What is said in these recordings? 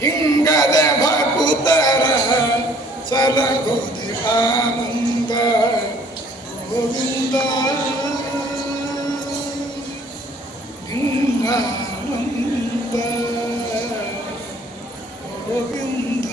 ಹಿಂಗದೆ ಭಕುತರ ಸಲಹುದೆ ಆನಂದ ಗೋವಿಂದ ಹಿಂಗಾನಂದ ಗೋವಿಂದ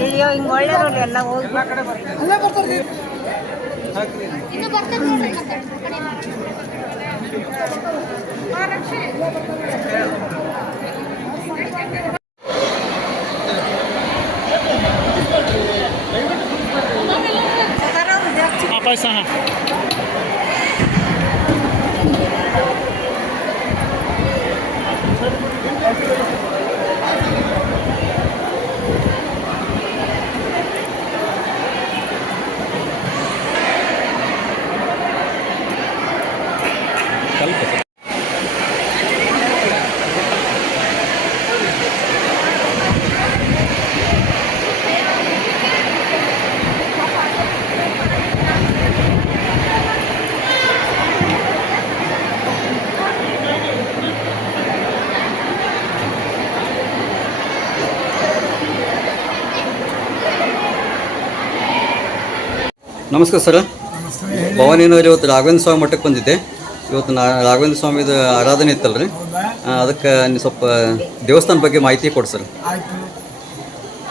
ಅಯ್ಯೋ ಹಿಂಗೆ ಒಳ್ಳೆಯವ್ರಲ್ಲ ಎಲ್ಲ ಹೋಗಿ ಅಲ್ಲೇ ಬರ್ತಾರೆ. पैसा हाँ ನಮಸ್ಕಾರ ಸರ್. ಭವಾನಿನವ್ರು ಇವತ್ತು ರಾಘವೇಂದ್ರ ಸ್ವಾಮಿ ಮಠಕ್ಕೆ ಬಂದಿದ್ದೆ. ಇವತ್ತು ರಾಘವೇಂದ್ರ ಸ್ವಾಮಿದು ಆರಾಧನೆ ಇತ್ತಲ್ಲ ರೀ, ಅದಕ್ಕೆ ನೀವು ಸ್ವಲ್ಪ ದೇವಸ್ಥಾನ ಬಗ್ಗೆ ಮಾಹಿತಿ ಕೊಡಿ ಸರ್. ಆಯಿತು.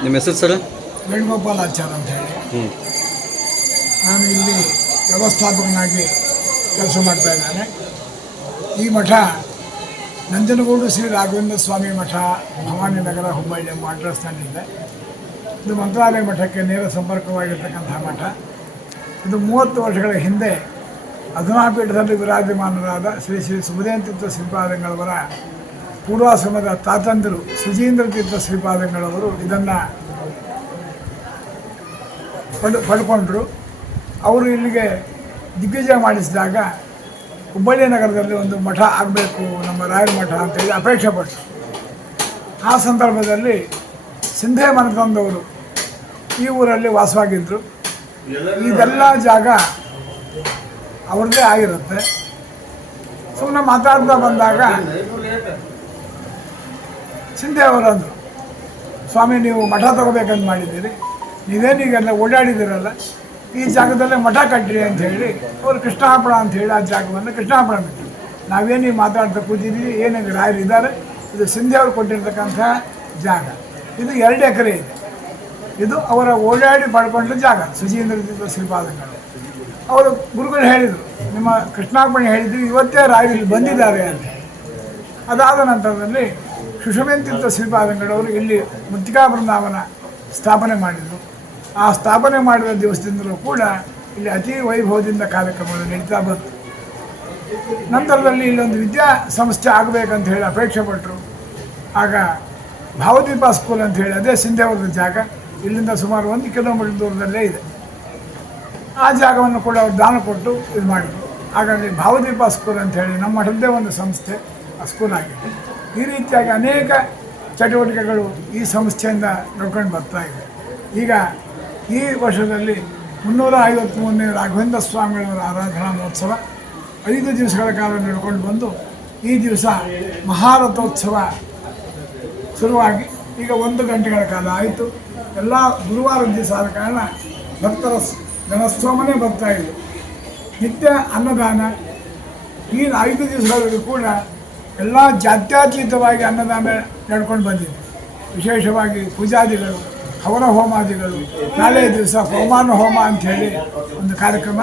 ನಿಮ್ಮ ಹೆಸರು ಸರ್? ವೇಣುಗೋಪಾಲಾಚಾರ್ಯ ಅಂತ ಹೇಳಿ. ನಾನು ಇಲ್ಲಿ ವ್ಯವಸ್ಥಾಪಕನಾಗಿ ಕೆಲಸ ಮಾಡ್ತಾ ಇದ್ದೇನೆ. ಈ ಮಠ ನಂಜನಗೂಡು ಶ್ರೀ ರಾಘವೇಂದ್ರ ಸ್ವಾಮಿ ಮಠ, ಭವಾನಿ ನಗರ, ಹುಬ್ಬಳ್ಳಿ ಎಂಬ ಅಡ್ರೆಸ್ನಲ್ಲಿದೆ. ಇದು ಮಂತ್ರಾಲಯ ಮಠಕ್ಕೆ ನೇರ ಸಂಪರ್ಕವಾಗಿರ್ತಕ್ಕಂಥ ಮಠ. ಇದು 30 ವರ್ಷಗಳ ಹಿಂದೆ ಅಧುನಾಪೀಠದಲ್ಲಿ ವಿರಾಜಮಾನರಾದ ಶ್ರೀ ಶ್ರೀ ಸುಬುಧೇಂದ್ರ ಶ್ರೀಪಾದಂಗಳವರ ಪೂರ್ವಾಶ್ರಮದ ತಾತಂದಿರು ಸುಜೀಂದ್ರ ತೀರ್ಥ ಶ್ರೀಪಾದಂಗಳವರು ಇದನ್ನು ಪಡ್ಕೊಂಡ್ರು. ಅವರು ಇಲ್ಲಿಗೆ ದಿಗ್ವಿಜಯ ಮಾಡಿಸಿದಾಗ ಹುಬ್ಬಳ್ಳಿ ನಗರದಲ್ಲಿ ಒಂದು ಮಠ ಆಗಬೇಕು, ನಮ್ಮ ರಾಯರ ಮಠ ಅಂತೇಳಿ ಅಪೇಕ್ಷೆ ಪಟ್ಟರು. ಆ ಸಂದರ್ಭದಲ್ಲಿ ಸಿಂಧೆ ಮನತಂದವರು ಈ ಊರಲ್ಲಿ ವಾಸವಾಗಿದ್ದರು. ಇದೆಲ್ಲ ಜಾಗ ಅವ್ರದ್ದೇ ಆಗಿರುತ್ತೆ. ಸುಮ್ಮನೆ ಮಾತಾಡ್ತಾ ಬಂದಾಗ ಸಿಂಧೆ ಅವರಂದರು, ಸ್ವಾಮಿ ನೀವು ಮಠ ತಗೋಬೇಕಂತ ಮಾಡಿದ್ದೀರಿ, ನೀವೇನೀಗೆಲ್ಲ ಓಡಾಡಿದ್ದೀರಲ್ಲ, ಈ ಜಾಗದಲ್ಲೇ ಮಠ ಕಟ್ಟಿರಿ ಅಂತ ಹೇಳಿ ಅವರು ಕೃಷ್ಣಾಪುರ ಅಂತ ಹೇಳಿ ಆ ಜಾಗವನ್ನು ಕೃಷ್ಣಾಪುರ ಬಿಟ್ಟರು. ನಾವೇನು ಮಾತಾಡ್ತಾ ಕೂತಿದ್ದೀವಿ, ಏನಾಗ ರಾಯರು ಇದ್ದಾರೆ, ಇದು ಸಿಂಧೆ ಅವರು ಕೊಟ್ಟಿರ್ತಕ್ಕಂಥ ಜಾಗ. ಇದು 2 ಎಕರೆ ಇದೆ. ಇದು ಅವರ ಓಡಾಡಿ ಪಡ್ಕೊಂಡ ಜಾಗ. ಸುಜೀಂದ್ರ ಶ್ರೀಪಾದಂಗಳು ಅವರು ಗುರುಗಳು ಹೇಳಿದರು, ನಿಮ್ಮ ಕೃಷ್ಣಾರ್ಪಣೆ ಹೇಳಿದ್ರು, ಇವತ್ತೇ ರಾಯರು ಇಲ್ಲಿ ಬಂದಿದ್ದಾರೆ ಅಂತ. ಅದಾದ ನಂತರದಲ್ಲಿ ಸುಷುಮೇಂದ್ರ ಶ್ರೀಪಾದಂಗಳವರು ಇಲ್ಲಿ ಮೃತ್ತಿಕಾ ಬೃಂದಾವನ ಸ್ಥಾಪನೆ ಮಾಡಿದರು. ಆ ಸ್ಥಾಪನೆ ಮಾಡಿದ ದಿವಸದಿಂದಲೂ ಕೂಡ ಇಲ್ಲಿ ಅತಿ ವೈಭವದಿಂದ ಕಾರ್ಯಕ್ರಮಗಳು ನಡೀತಾ ಬಂತು. ನಂತರದಲ್ಲಿ ಇಲ್ಲೊಂದು ವಿದ್ಯಾ ಸಂಸ್ಥೆ ಆಗಬೇಕಂತ ಹೇಳಿ ಅಪೇಕ್ಷೆ ಪಟ್ಟರು. ಆಗ ಭಾವದೀಪ ಸ್ಕೂಲ್ ಅಂತ ಹೇಳಿ, ಅದೇ ಸಿಂಧೆ ಅವ್ರದ್ದು ಜಾಗ, ಇಲ್ಲಿಂದ ಸುಮಾರು 1 ಕಿಲೋಮೀಟರ್ ದೂರದಲ್ಲೇ ಇದೆ. ಆ ಜಾಗವನ್ನು ಕೂಡ ಅವರು ದಾನ ಕೊಟ್ಟು ಇದು ಮಾಡಿದರು. ಹಾಗಾಗಿ ಭಾವದೀಪ ಸ್ಕೂಲ್ ಅಂತ ಹೇಳಿ ನಮ್ಮ ಮಠದ್ದೇ ಒಂದು ಸಂಸ್ಥೆ ಸ್ಕೂಲ್ ಆಗಿದೆ. ಈ ರೀತಿಯಾಗಿ ಅನೇಕ ಚಟುವಟಿಕೆಗಳು ಈ ಸಂಸ್ಥೆಯಿಂದ ನಡ್ಕೊಂಡು ಬರ್ತಾ ಇದೆ. ಈಗ ಈ ವರ್ಷದಲ್ಲಿ 353ನೇ ರಾಘವೇಂದ್ರ ಸ್ವಾಮಿಗಳವರ ಆರಾಧನಾ ಮಹೋತ್ಸವ 5 ದಿವಸಗಳ ಕಾಲ ನಡ್ಕೊಂಡು ಬಂದು, ಈ ದಿವಸ ಮಹಾರಥೋತ್ಸವ ಶುರುವಾಗಿ ಈಗ 1 ಗಂಟೆಗಳ ಕಾಲ ಆಯಿತು. ಎಲ್ಲ ಗುರುವಾರ ದಿವಸ ಆದ ಕಾರಣ ಭಕ್ತರ ಜನಸ್ತೋಮನೆ ಬರ್ತಾ ಇದೆ. ನಿತ್ಯ ಅನ್ನದಾನ. ಈ 5 ದಿವಸಗಳಿಗೂ ಕೂಡ ಎಲ್ಲ ಜಾತ್ಯತೀತವಾಗಿ ಅನ್ನದಾನ ನಡ್ಕೊಂಡು ಬಂದಿದೆ. ವಿಶೇಷವಾಗಿ ಪೂಜಾದಿಗಳು, ಹವನ ಹೋಮಾದಿಗಳು. ನಾಳೆ ದಿವಸ ಪವಮಾನ ಹೋಮ ಅಂಥೇಳಿ ಒಂದು ಕಾರ್ಯಕ್ರಮ.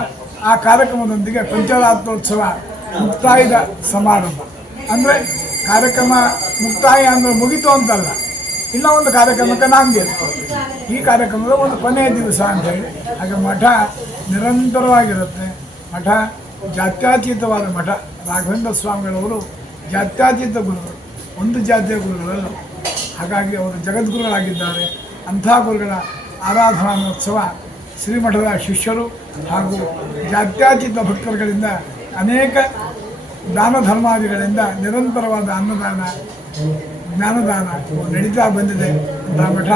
ಆ ಕಾರ್ಯಕ್ರಮದೊಂದಿಗೆ ಪಂಚರಾತ್ರೋತ್ಸವ ಮುಕ್ತಾಯದ ಸಮಾರಂಭ. ಅಂದರೆ ಕಾರ್ಯಕ್ರಮ ಮುಕ್ತಾಯ ಅಂದರೆ ಮುಗಿತು ಅಂತಲ್ಲ, ಇಲ್ಲ ಒಂದು ಕಾರ್ಯಕ್ರಮಕ್ಕೆ ನಾಂದಿ. ಈ ಕಾರ್ಯಕ್ರಮದ ಒಂದು ಕೊನೆಯ ದಿವಸ ಅಂಥೇಳಿ. ಹಾಗೆ ಮಠ ನಿರಂತರವಾಗಿರುತ್ತೆ. ಮಠ ಜಾತ್ಯತೀತವಾದ ಮಠ. ರಾಘವೇಂದ್ರ ಸ್ವಾಮಿಗಳವರು ಜಾತ್ಯತೀತ ಗುರುಗಳು, ಒಂದು ಜಾತಿಯ ಗುರುಗಳಲ್ಲ. ಹಾಗಾಗಿ ಅವರು ಜಗದ್ಗುರುಗಳಾಗಿದ್ದಾರೆ. ಅಂಥ ಗುರುಗಳ ಆರಾಧನಾ ಮಹೋತ್ಸವ ಶ್ರೀಮಠದ ಶಿಷ್ಯರು ಹಾಗೂ ಜಾತ್ಯತೀತ ಭಕ್ತರುಗಳಿಂದ ಅನೇಕ ದಾನ ಧರ್ಮಾದಿಗಳಿಂದ ನಿರಂತರವಾದ ಅನ್ನದಾನ, ಜ್ಞಾನದಾನ ನಡೀತಾ ಬಂದಿದೆ. ಅಂಥ ಮಠ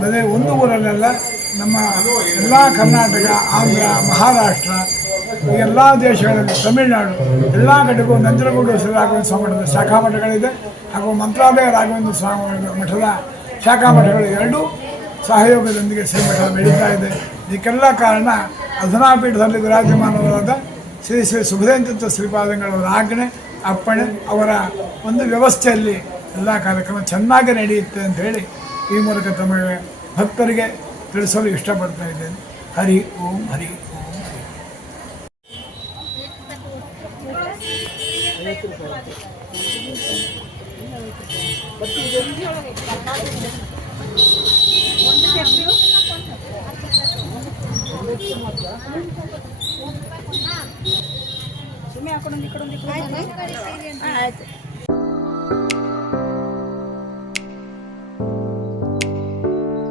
ಬರೀ ಒಂದು ಊರಲ್ಲೆಲ್ಲ, ನಮ್ಮ ಎಲ್ಲ ಕರ್ನಾಟಕ, ಆಂಧ್ರ, ಮಹಾರಾಷ್ಟ್ರ, ಈ ಎಲ್ಲ ದೇಶಗಳಲ್ಲಿ, ತಮಿಳುನಾಡು ಎಲ್ಲ ಕಡೆಗೂ ನಂಜನಗೂಡು ಶ್ರೀ ರಾಘವೇಂದ್ರ ಸ್ವಾಮಿ ಮಠದ ಶಾಖಾ ಮಠಗಳಿದೆ. ಹಾಗೂ ಮಂತ್ರಾಲಯ ರಾಘವೇಂದ್ರ ಸ್ವಾಮಿ ಮಠದ ಶಾಖಾ ಮಠಗಳು 2 ಸಹಯೋಗದೊಂದಿಗೆ ಶ್ರೀಮಠ ಬೆಳೀತಾ ಇದೆ. ಇದಕ್ಕೆಲ್ಲ ಕಾರಣ ಅಧನಾಪೀಠದಲ್ಲಿ ವಿರಾಜಮಾನವಾದ ಶ್ರೀ ಶ್ರೀ ಸುಬುಧೇಂದ್ರ ಶ್ರೀಪಾದಂಗಳವರ ಆಜ್ಞೆ, ಅಪ್ಪಣೆ, ಅವರ ಒಂದು ವ್ಯವಸ್ಥೆಯಲ್ಲಿ ಎಲ್ಲ ಕಾರ್ಯಕ್ರಮ ಚೆನ್ನಾಗಿ ನಡೆಯುತ್ತೆ ಅಂತ ಹೇಳಿ ಈ ಮೂಲಕ ತಮ್ಮ ಭಕ್ತರಿಗೆ ತಿಳಿಸಲು ಇಷ್ಟಪಡ್ತಾ ಇದ್ದೇನೆ. ಹರಿ ಓಂ ಹರಿ ಓಂ ಹರಿ. ಸುಮ್ಮನೆ ಹಾಕೊಂಡು ಈ ಕಡೆ ಆಯ್ತು.